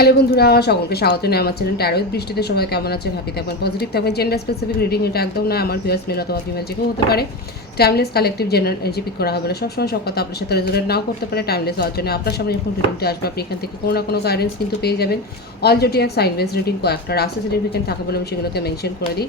Hello বন্ধুরা, সকলকে স্বাগত। নয় আমার চ্যানেল ট্যারোইড বৃষ্টিতে। সবাই কেমন আছে ভাবি থাকবেন পজিটিভ থাকবেন জেন্ডার স্পেসিফিক রিডিং এটা একদম না। আমার ভিউয়ার্স মেল অথবা ফিমেল যে কেউ হতে পারে। Timeless collective general energy peak করা হবে না। সবসময় সব কথা আপনার সাথে রেজোনেট নাও করতে পারে। টাইমলেস হওয়ার জন্য আপনার সামনে যখন রিডিংটা আসবে, আপনি এখান থেকে কোনো না কোনো গাইডেন্স কিন্তু পেয়ে যাবেন। All zodiac sign base reading কয়েকটা রাস্তা সার্টিফিকেট থাকে বলে আমি সেগুলোকে মেনশন করে দিই।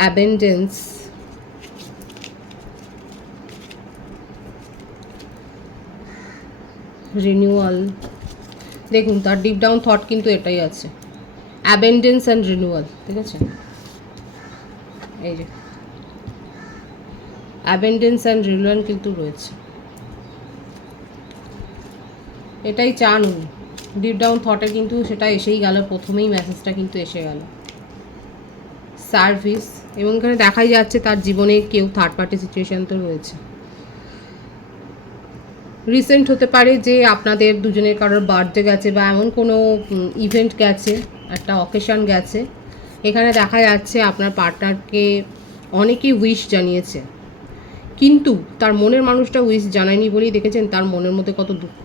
অ্যাবেন্ডেন্স রিনিউয়াল দেখুন, তার ডিপ ডাউন থট কিন্তু এটাই আছে। অ্যাবেন্ডেন্স অ্যান্ড রিনিউয়াল ঠিক আছে? এই যে। অ্যাবেন্ডেন্স অ্যান্ড রিনিউয়াল কিন্তু রয়েছে। এটাই চান উনি। ডিপ ডাউন থটে কিন্তু সেটা এসেই গেল, প্রথমেই মেসেজটা কিন্তু এসে গেল। সার্ভিস এবং এখানে দেখাই যাচ্ছে তার জীবনে কেউ থার্ড পার্টি সিচুয়েশন তো রয়েছে। রিসেন্ট হতে পারে যে আপনাদের দুজনের কারোর বার্থডে গেছে বা এমন কোনো ইভেন্ট গেছে, একটা অকেশন গেছে, এখানে দেখা যাচ্ছে আপনার পার্টনারকে অনেকেই উইশ জানিয়েছে। কিন্তু তার মনের মানুষটা উইশ জানায়নি বলেই দেখেছেন, তার মনের মধ্যে কত দুঃখ,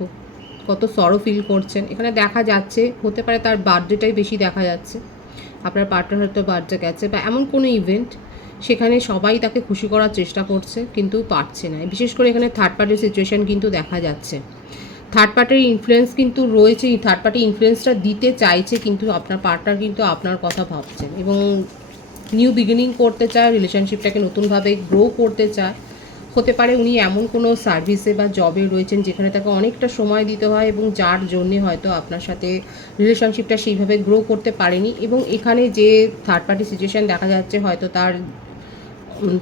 কত সরো ফিল করছেন। এখানে দেখা যাচ্ছে, হতে পারে তার বার্থডেটাই বেশি দেখা যাচ্ছে। আপনার পার্টনার হয়তো বার্থডে গেছে বা এমন কোনো ইভেন্ট সেখানে সবাই তাকে খুশি করার চেষ্টা করছে, কিন্তু পারছে না। বিশেষ করে এখানে থার্ড পার্টির সিচুয়েশন কিন্তু দেখা যাচ্ছে। থার্ড পার্টির ইনফ্লুয়েন্স কিন্তু রয়েছে থার্ড পার্টি ইনফ্লুয়েন্সটা দিতে চাইছে, কিন্তু আপনার পার্টনার কিন্তু আপনার কথা ভাবছেন এবং নিউ বিগিনিং করতে চায় রিলেশনশিপটাকে নতুনভাবে গ্রো করতে চায় হতে পারে উনি এমন কোনো সার্ভিসে বা জবে রয়েছেন যেখানে তাকে অনেকটা সময় দিতে হয় এবং যার জন্যে হয়তো আপনার সাথে রিলেশনশিপটা সেইভাবে গ্রো করতে পারেনি এবং এখানে যে থার্ড পার্টি সিচুয়েশান দেখা যাচ্ছে হয়তো তার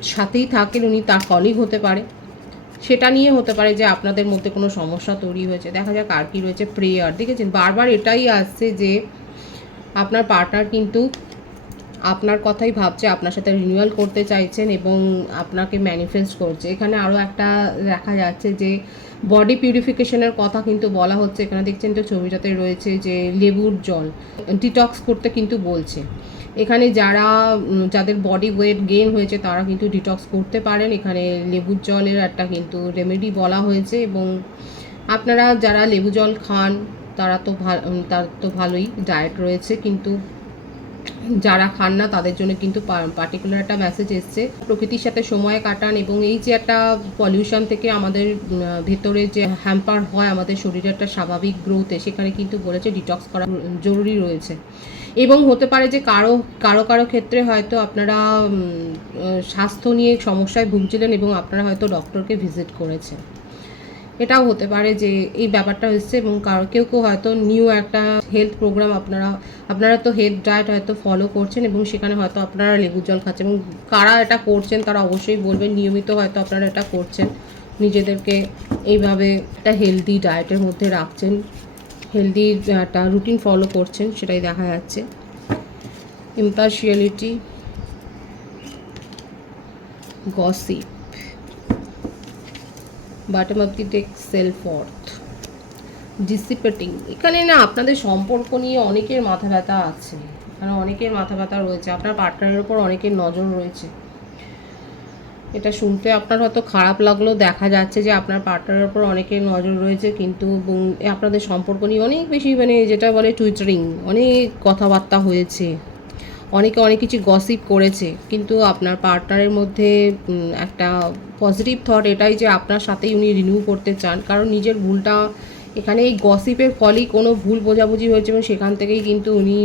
সাথেই থাকেন উনি, তার কলিগ হতে পারে। সেটা নিয়ে হতে পারে যে আপনাদের মধ্যে কোনো সমস্যা তৈরি হয়েছে। দেখা যাক আর কি রয়েছে। প্রেয়ার, দেখেছেন? বারবার এটাই আসছে যে আপনার পার্টনার কিন্তু আপনার কথাই ভাবছে, আপনার সাথে রিনিউয়াল করতে চাইছেন এবং আপনাকে ম্যানিফেস্ট করছে। এখানে আরও একটা দেখা যাচ্ছে যে বডি পিউরিফিকেশনের কথা কিন্তু বলা হচ্ছে। এখানে দেখছেন তো ছবিটাতে রয়েছে যে, লেবুর জল ডিটক্স করতে কিন্তু বলছে। এখানে যারা যাদের বডি ওয়েট গেইন হয়েছে, তারা কিন্তু ডিটক্স করতে পারেন। এখানে লেবুর জলের একটা কিন্তু রেমেডি বলা হয়েছে এবং আপনারা যারা লেবু জল খান, তারা তো ভালো তার তো ভালোই ডায়েট রয়েছে। কিন্তু যারা খান না, তাদের জন্য কিন্তু পার্টিকুলার একটা মেসেজ এসছে। প্রকৃতির সাথে সময় কাটান এবং এই যে একটা পলিউশন থেকে আমাদের ভেতরে যে হ্যাম্পার হয় আমাদের শরীরে একটা স্বাভাবিক গ্রোথে সেখানে কিন্তু বলেছে ডিটক্স করা জরুরি রয়েছে। এবং হতে পারে যে কারও কারও কারও ক্ষেত্রে হয়তো আপনারা স্বাস্থ্য নিয়ে সমস্যায় ভুগছিলেন এবং আপনারা হয়তো ডক্টরকে ভিজিট করেছেন। এটাও হতে পারে যে এই ব্যাপারটা হচ্ছে এবং কারও, কেউ কেউ হয়তো নিউ একটা হেলথ প্রোগ্রাম আপনারা আপনারা তো হেলথ ডায়েট হয়তো ফলো করছেন এবং সেখানে হয়তো আপনারা লেবু জল খাচ্ছেন এবং কারা এটা করছেন তারা অবশ্যই বলবেন, নিয়মিত হয়তো আপনারা এটা করছেন। নিজেদেরকে এইভাবে একটা হেলদি ডায়েটের মধ্যে রাখছেন। হেলদি একটা রুটিন ফলো করছেন, সেটাই দেখা যাচ্ছে। Impartiality gossip bottom of the deck self worth dissipating এখানে না আপনাদের সম্পর্ক নিয়ে অনেকের মাথা ব্যথা আছে। এখানে অনেকের মাথা ব্যথা রয়েছে। আপনার পার্টনারের উপর অনেকের নজর রয়েছে। এটা শুনতে আপনার হয়তো খারাপ লাগলেও দেখা যাচ্ছে যে আপনার পার্টনারের উপর অনেকের নজর রয়েছে, কিন্তু আপনাদের সম্পর্ক নিয়ে অনেক বেশি মানে যেটা বলে টুইটারিং অনেক কথাবার্তা হয়েছে। অনেকে অনেক কিছু গসিপ করেছে, কিন্তু আপনার পার্টনারের মধ্যে একটা পজিটিভ থট এটাই যে আপনার সাথেই উনি রিনিউ করতে চান। কারণ নিজের ভুলটা এখানে এই গসিপের ফলেই কোনো ভুল বোঝাবুঝি হয়েছে এবং সেখান থেকেই কিন্তু উনি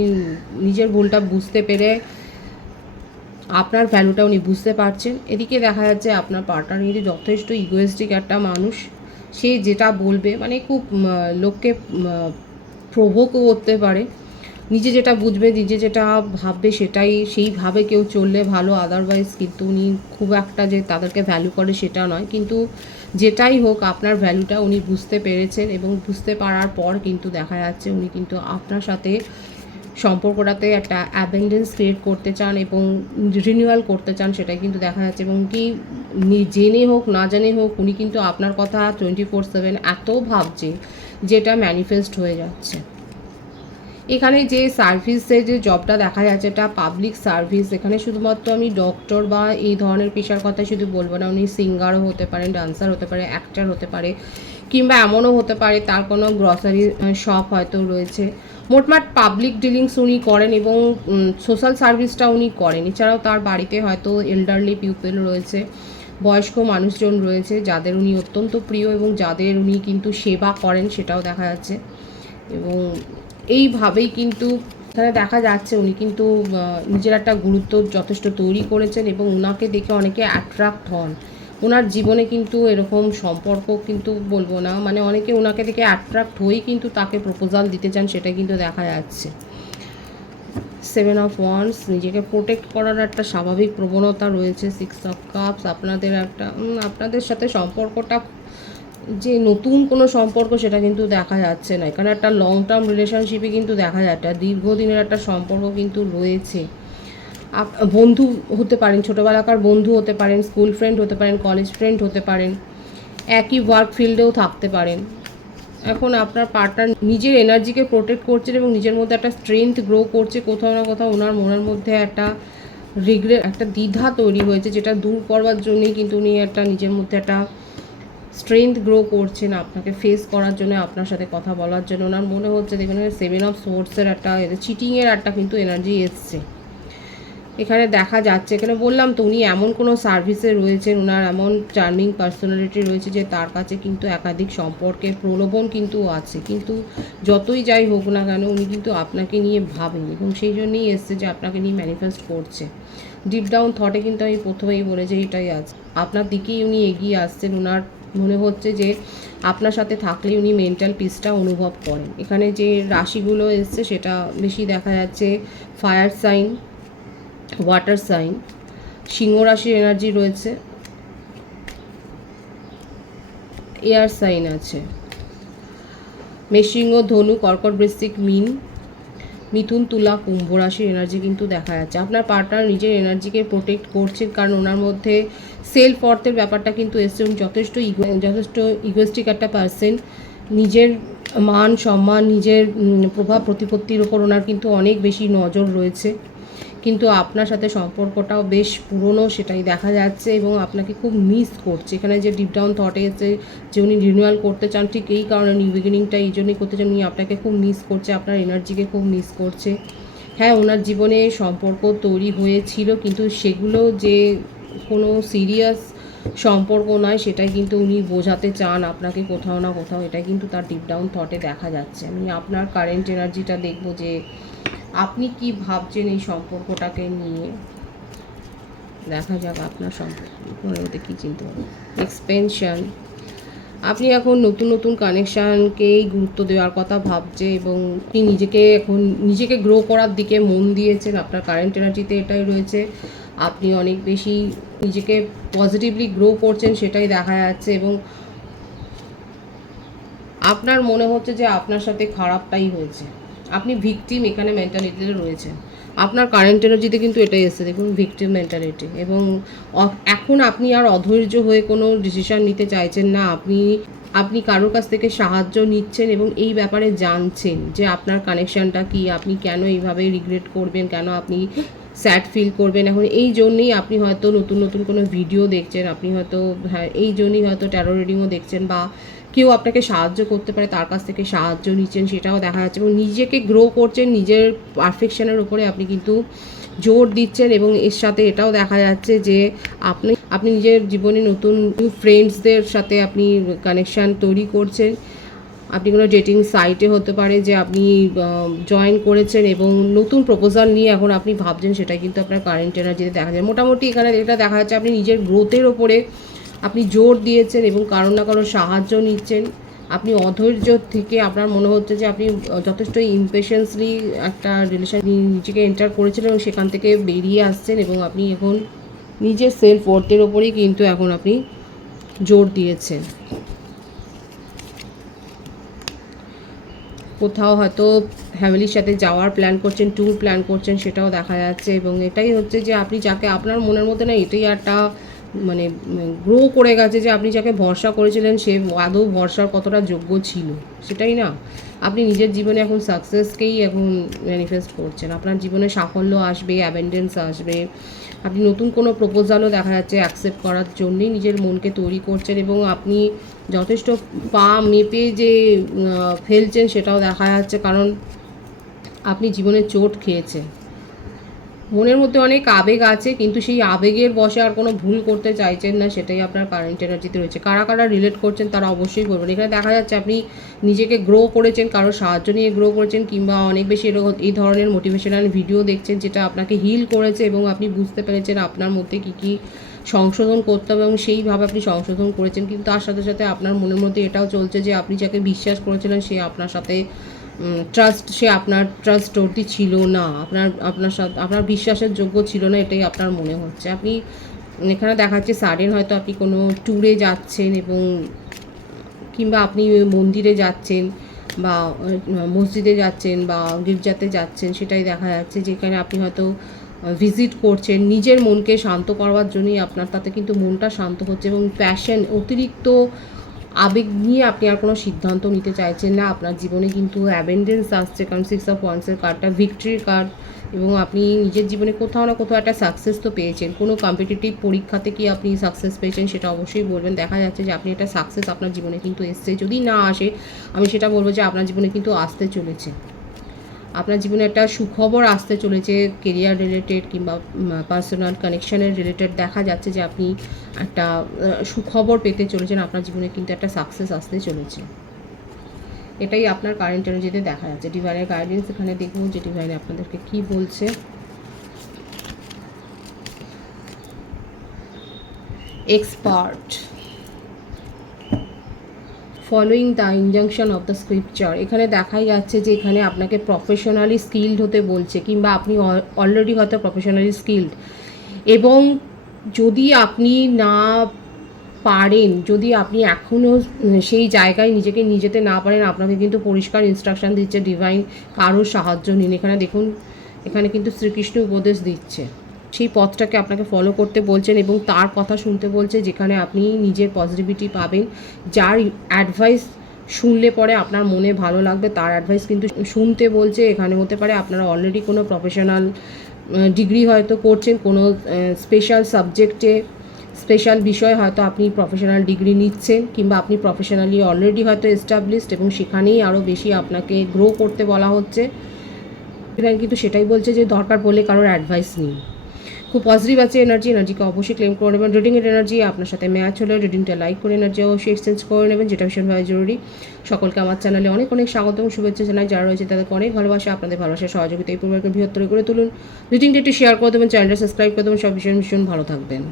নিজের ভুলটা বুঝতে পেরে আপনার ভ্যালুটা উনি বুঝতে পারছেন। এদিকে দেখা যাচ্ছে আপনার পার্টনার কিন্তু যথেষ্ট ইগোয়েস্টিক একটা মানুষ। সে যেটা বলবে মানে খুব লোককে প্রভোকও করতে পারে। নিজে যেটা বুঝবে, নিজে যেটা ভাববে সেটাই, সেইভাবে কেউ চললে ভালো আদারওয়াইজ কিন্তু উনি খুব একটা যে তাদেরকে ভ্যালু করে সেটা নয়। কিন্তু যেটাই হোক, আপনার ভ্যালুটা উনি বুঝতে পেরেছেন এবং বুঝতে পারার পর কিন্তু দেখা যাচ্ছে উনি কিন্তু আপনার সাথে সম্পর্কটাতে একটা অ্যাবেন্ডেন্স ক্রিয়েট করতে চান এবং রিনিউয়াল করতে চান সেটাই কিন্তু দেখা যাচ্ছে। এবং কি জেনে হোক, না জেনে হোক, উনি কিন্তু আপনার কথা টোয়েন্টি ফোর সেভেন এত ভাবছে, যেটা ম্যানিফেস্ট হয়ে যাচ্ছে। এখানে যে সার্ভিসে যে জবটা দেখা যাচ্ছে, এটা পাবলিক সার্ভিস এখানে শুধুমাত্র আমি ডক্টর বা এই ধরনের পেশার কথা শুধু বলব না, উনি সিঙ্গারও হতে পারেন ডান্সার হতে পারে অ্যাক্টার হতে পারে, কিংবা এমনও হতে পারে, তার কোনো গ্রসারি শপ হয়তো রয়েছে। মোটমাট পাবলিক ডিলিংস উনি করেন এবং সোশ্যাল সার্ভিসটা উনি করেন। এছাড়াও তার বাড়িতে হয়তো এল্ডারলি পিপল রয়েছে, বয়স্ক মানুষজন রয়েছে, যাদের উনি অত্যন্ত প্রিয় এবং যাদের উনি কিন্তু সেবা করেন, সেটাও দেখা যাচ্ছে। এবং এইভাবেই কিন্তু এখানে দেখা যাচ্ছে উনি কিন্তু নিজের একটা গুরুত্ব যথেষ্ট তৈরি করেছেন এবং ওনাকে দেখে অনেকে অ্যাট্রাক্ট হন। ওনার জীবনে কিন্তু এরকম সম্পর্ক কিন্তু বলব না মানে অনেকে ওনাকে দেখে অ্যাট্রাক্ট হয়েই কিন্তু তাকে প্রপোজাল দিতে চান সেটা কিন্তু দেখা যাচ্ছে। সেভেন অফ ওয়ান্স নিজেকে প্রোটেক্ট করার একটা স্বাভাবিক প্রবণতা রয়েছে সিক্স অফ কাপস আপনাদের একটা আপনাদের সাথে সম্পর্কটা নতুন কোনো সম্পর্ক সেটা কিন্তু দেখা যাচ্ছে না। এখানে একটা লং টার্ম রিলেশনশিপে কিন্তু দেখা যায়, একটা দীর্ঘদিনের একটা সম্পর্ক কিন্তু রয়েছে। বন্ধু হতে পারেন, ছোটোবেলাকার বন্ধু হতে পারেন স্কুল ফ্রেন্ড হতে পারেন কলেজ ফ্রেন্ড হতে পারেন, একই ওয়ার্ক ফিল্ডেও থাকতে পারেন। এখন আপনার পার্টনার নিজের এনার্জিকে প্রোটেক্ট করছেন এবং নিজের মধ্যে একটা স্ট্রেংথ গ্রো করছে, কোথাও না কোথাও ওনার মনের মধ্যে একটা রিগ্রেট একটা দ্বিধা তৈরি হয়েছে, যেটা দূর করবার জন্যই কিন্তু উনি একটা নিজের মধ্যে একটা স্ট্রেংথ গ্রো করছেন আপনাকে ফেস করার জন্য, আপনার সাথে কথা বলার জন্য। ওনার মনে হচ্ছে দেখবেন সেভেন অফ সোর্সের একটা চিটিংয়ের একটা কিন্তু এনার্জি এসছে। এখানে দেখা যাচ্ছে এখানে বললাম তো, উনি এমন কোনো সার্ভিসে রয়েছেন ওনার এমন চার্মিং পার্সোনালিটি রয়েছে যে, তার কাছে কিন্তু একাধিক সম্পর্কের প্রলোভন কিন্তু আছে। কিন্তু যতই যাই হোক না কেন, উনি কিন্তু আপনাকে নিয়ে ভাবেন, এবং সেই জন্যই এসছে যে, আপনাকে নিয়ে ম্যানিফেস্ট করছে। ডিপ ডাউন থটে কিন্তু আমি প্রথমেই বলেছি, এটাই আছে। আপনার দিকেই উনি এগিয়ে আসছেন ওনার মনে হচ্ছে যে আপনার সাথে থাকলে উনি মেন্টাল পিসটা অনুভব করেন। এখানে যে রাশিগুলো এসছে, সেটা বেশি দেখা যাচ্ছে। ফায়ার সাইন ওয়াটার সাইন সিংহ রাশির এনার্জি রয়েছে। এয়ার সাইন আছে। মেষিংহ ধনু, কর্কট বৃশ্চিক, মিন মিথুন, তুলা, কুম্ভ রাশির এনার্জি কিন্তু দেখা যাচ্ছে। আপনার পার্টনার নিজের এনার্জিকে প্রোটেক্ট করছেন কারণ ওনার মধ্যে সেলফ অর্থের ব্যাপারটা কিন্তু এসছে। যথেষ্ট ইগো যথেষ্ট ইগোস্টিক একটা পার্সেন নিজের মান, সম্মান, নিজের প্রভাব, প্রতিপত্তির ওপর ওনার কিন্তু অনেক বেশি নজর রয়েছে। কিন্তু আপনার সাথে সম্পর্কটাও বেশ পুরনো, সেটাই দেখা যাচ্ছে এবং আপনাকে খুব মিস করছে। এখানে যে ডিপ ডাউন থটে এসে যে উনি রিনিউয়াল করতে চান, ঠিক এই কারণে নিউ বিগিনিংটা এই জন্যই করতে চান, উনি আপনাকে খুব মিস করছে, আপনার এনার্জিকে খুব মিস করছে। হ্যাঁ ওনার জীবনে সম্পর্ক তৈরি হয়েছিল, কিন্তু সেগুলো যে কোনো সিরিয়াস সম্পর্ক নয়, সেটাই কিন্তু উনি বোঝাতে চান আপনাকে কোথাও না কোথাও এটা কিন্তু তার ডিপ ডাউন থটে দেখা যাচ্ছে। আমি আপনার কারেন্ট এনার্জিটা দেখব যে আপনি কি ভাবছেন এই সম্পর্কটাকে নিয়ে? দেখা যাক আপনার সম্পর্ক কী চিন্তা এক্সপেনশন আপনি এখন নতুন নতুন কানেকশানকেই গুরুত্ব দেওয়ার কথা ভাবছে এবং আপনি নিজেকে এখন, নিজেকে গ্রো করার দিকে মন দিয়েছেন, আপনার কারেন্ট এনার্জিতে এটাই রয়েছে। আপনি অনেক বেশি নিজেকে পজিটিভলি গ্রো করছেন, সেটাই দেখা যাচ্ছে এবং আপনার মনে হচ্ছে যে আপনার সাথে খারাপটাই হয়েছে। আপনি ভিকটিম এখানে মেন্টালিটিতে রয়েছেন। আপনার কারেন্ট এনার্জিতে কিন্তু এটাই এসেছে, দেখুন ভিকটিম মেন্টালিটি এবং এখন আপনি আর অধৈর্য হয়ে কোনো ডিসিশন নিতে চাইছেন না, আপনি আপনি কারোর কাছ থেকে সাহায্য নিচ্ছেন এবং এই ব্যাপারে জানছেন যে আপনার কানেকশনটা কি, আপনি কেন এইভাবে রিগ্রেট করবেন, কেন আপনি স্যাড ফিল করবেন। এখন এই জন্যেই আপনি হয়তো নতুন নতুন কোনো ভিডিও দেখছেন, আপনি হয়তো হ্যাঁ এই জন্যই হয়তো ট্যারো রিডিংও দেখছেন বা কেউ আপনাকে সাহায্য করতে পারে, তার কাছ থেকে সাহায্য নিচ্ছেন, সেটাও দেখা যাচ্ছে এবং নিজেকে গ্রো করছেন, নিজের পারফেকশনের উপরে আপনি কিন্তু জোর দিচ্ছেন এবং এর সাথে এটাও দেখা যাচ্ছে যে আপনি আপনি নিজের জীবনে নতুন ফ্রেন্ডসদের সাথে আপনি কানেকশান তৈরি করছেন। আপনি কোনো ডেটিং সাইটে হতে পারে যে আপনি জয়েন করেছেন এবং নতুন প্রপোজাল নিয়ে এখন আপনি ভাবছেন সেটা কিন্তু আপনার কারেন্ট এনার্জিতে দেখা যায়। মোটামুটি এখানে এটা দেখা যাচ্ছে আপনি নিজের গ্রোথের ওপরে আপনি জোর দিয়েছেন এবং কারও না কারও সাহায্য নিচ্ছেন। আপনি অধৈর্য থেকে আপনার মনে হচ্ছে যে আপনি যথেষ্ট ইম্পেশেন্সলি একটা রিলেশন নিজেকে এন্টার করেছিলেন এবং সেখান থেকে বেরিয়ে আসছেন এবং আপনি এখন নিজের সেলফ ওর্থের ওপরেই কিন্তু এখন আপনি জোর দিয়েছেন। কোথাও হয়তো ফ্যামিলির সাথে যাওয়ার প্ল্যান করছেন ট্যুর প্ল্যান করছেন, সেটাও দেখা যাচ্ছে এবং এটাই হচ্ছে যে আপনি যাকে আপনার মনের মধ্যে না এটাই একটা মানে গ্রো করে গেছে যে আপনি যাকে ভরসা করেছিলেন সে আদৌ ভরসার কতটা যোগ্য ছিল, সেটাই না। আপনি নিজের জীবনে এখন সাকসেসকেই এখন ম্যানিফেস্ট করছেন। আপনার জীবনে সাফল্য আসবে অ্যাবেন্ডেন্স আসবে। আপনি নতুন কোনো প্রপোজালও দেখা যাচ্ছে অ্যাকসেপ্ট করার জন্যই নিজের মনকে তৈরি করছেন এবং আপনি যথেষ্ট পা মেপে যে ফেলছেন সেটাও দেখা যাচ্ছে কারণ আপনি জীবনে চোট খেয়েছেন। মনের মধ্যে অনেক আবেগ আছে, কিন্তু সেই আবেগের বসে আর কোনো ভুল করতে চাইছেন না, সেটাই আপনার কারেন্ট এনার্জিতে রয়েছে। কারা কারা রিলেট করছেন তারা অবশ্যই বলবেন। এখানে দেখা যাচ্ছে আপনি নিজেকে গ্রো করেছেন, কারোর সাহায্য নিয়ে গ্রো করেছেন, কিংবা অনেক বেশি এরকম এই ধরনের মোটিভেশনাল ভিডিও দেখছেন, যেটা আপনাকে হিল করেছে এবং আপনি বুঝতে পেরেছেন আপনার মধ্যে কী কী সংশোধন করতে হবে এবং সেইভাবে আপনি সংশোধন করেছেন। কিন্তু তার সাথে সাথে আপনার মনের মধ্যে এটাও চলছে যে আপনি যাকে বিশ্বাস করেছিলেন সে আপনার সাথে ট্রাস্ট সে আপনার ট্রাস্ট ওটি ছিল না। আপনার আপনার সাথে, আপনার বিশ্বাসের যোগ্য ছিল না, এটাই আপনার মনে হচ্ছে। আপনি, এখানে দেখাচ্ছে সাডেন হয়তো আপনি কোনো ট্যুরে যাচ্ছেন এবং কিংবা আপনি মন্দিরে যাচ্ছেন বা মসজিদে যাচ্ছেন বা গির্জাতে যাচ্ছেন, সেটাই দেখা যাচ্ছে। যেখানে আপনি হয়তো ভিজিট করছেন নিজের মনকে শান্ত করবার জন্যই আপনার, তাতে কিন্তু মনটা শান্ত হচ্ছে এবং প্যাশন অতিরিক্ত আবেগ নিয়ে আপনি আর কোনো সিদ্ধান্ত নিতে চাইছেন না। আপনার জীবনে কিন্তু অ্যাবেন্ডেন্স আসছে। কারণ সিক্স অফ ওয়ান্সের কার্ডটা ভিক্টরির কার্ড এবং আপনি নিজের জীবনে কোথাও না কোথাও একটা সাকসেস তো পেয়েছেন। কোনো কম্পিটিটিভ পরীক্ষাতে কি আপনি সাকসেস পেয়েছেন সেটা অবশ্যই বলবেন। দেখা যাচ্ছে যে আপনি একটা সাকসেস আপনার জীবনে কিন্তু এসছে। যদি না আসে, আমি সেটা বলব যে আপনার জীবনে কিন্তু আসতে চলেছে। আপনার জীবনে একটা সুখবর আসতে চলেছে কেরিয়ার রিলেটেড কিংবা পার্সোনাল কানেকশনের রিলেটেড দেখা যাচ্ছে যে আপনি একটা সুখবর পেতে চলেছেন, আপনার জীবনে কিন্তু একটা সাকসেস আসতে চলেছে। এটাই আপনার কারেন্ট এনার্জিতে দেখা যাচ্ছে। ডিভাইনের গাইডেন্স এখানে দেখব যে ডিভাইনে আপনাদেরকে কি বলছে। Expert following the injunction of the scripture এখানে দেখাই যাচ্ছে যে এখানে আপনাকে প্রফেশনালি স্কিল্ড হতে বলছে, কিংবা আপনি অলরেডি হয়তো প্রফেশনালি স্কিল্ড এবং যদি আপনি না পারেন, যদি আপনি এখনও সেই জায়গায় নিজেকে নিয়ে যেতে না পারেন, আপনাকে কিন্তু পরিষ্কার ইনস্ট্রাকশন দিচ্ছে ডিভাইন কারোর সাহায্য নিন। এখানে দেখুন, এখানে কিন্তু শ্রীকৃষ্ণ উপদেশ দিচ্ছে। সেই পথটাকে আপনাকে ফলো করতে বলছেন এবং তার কথা শুনতে বলছে যেখানে আপনি নিজের পজিটিভিটি পাবেন। যার অ্যাডভাইস শুনলে পরে আপনার মনে ভালো লাগবে, তার অ্যাডভাইস কিন্তু শুনতে বলছে। এখানে হতে পারে আপনারা অলরেডি কোনো প্রফেশনাল ডিগ্রি হয়তো করছেন, কোনো স্পেশাল সাবজেক্টে স্পেশাল বিষয় হয়তো আপনি প্রফেশনাল ডিগ্রি নিচ্ছেন কিংবা আপনি প্রফেশনালি অলরেডি হয়তো এস্টাবলিশড এবং সেখানেই আরও বেশি আপনাকে গ্রো করতে বলা হচ্ছে। কিন্তু সেটাই বলছে যে দরকার পড়লে কারোর অ্যাডভাইস নিন খুব পজিটিভ আছে এনার্জি এনার্জিকে অবশ্যই ক্লেম করে নেবেন। রিডিংয়ের এনার্জি আপনার সাথে ম্যাচ হলে রিডিংটা লাইক করে এনার্জি অবশ্যই এক্সচেঞ্জ করে নেবেন, যেটা ভীষণভাবে জরুরি। সকলকে আমার চ্যানেলে অনেক অনেক স্বাগত এবং শুভেচ্ছা জানাই। যারা রয়েছে তাদেরকে অনেক ভালোবাসা, আপনাদের ভালোবাসা সহযোগিতা এই পরিবারকে বৃহত্তর করে তুলুন। রিডিংটা একটু শেয়ার করে দেবেন চ্যানেলটা সাবস্ক্রাইব করে দেবেন, সব ভীষণ ভীষণ ভালো থাকবেন।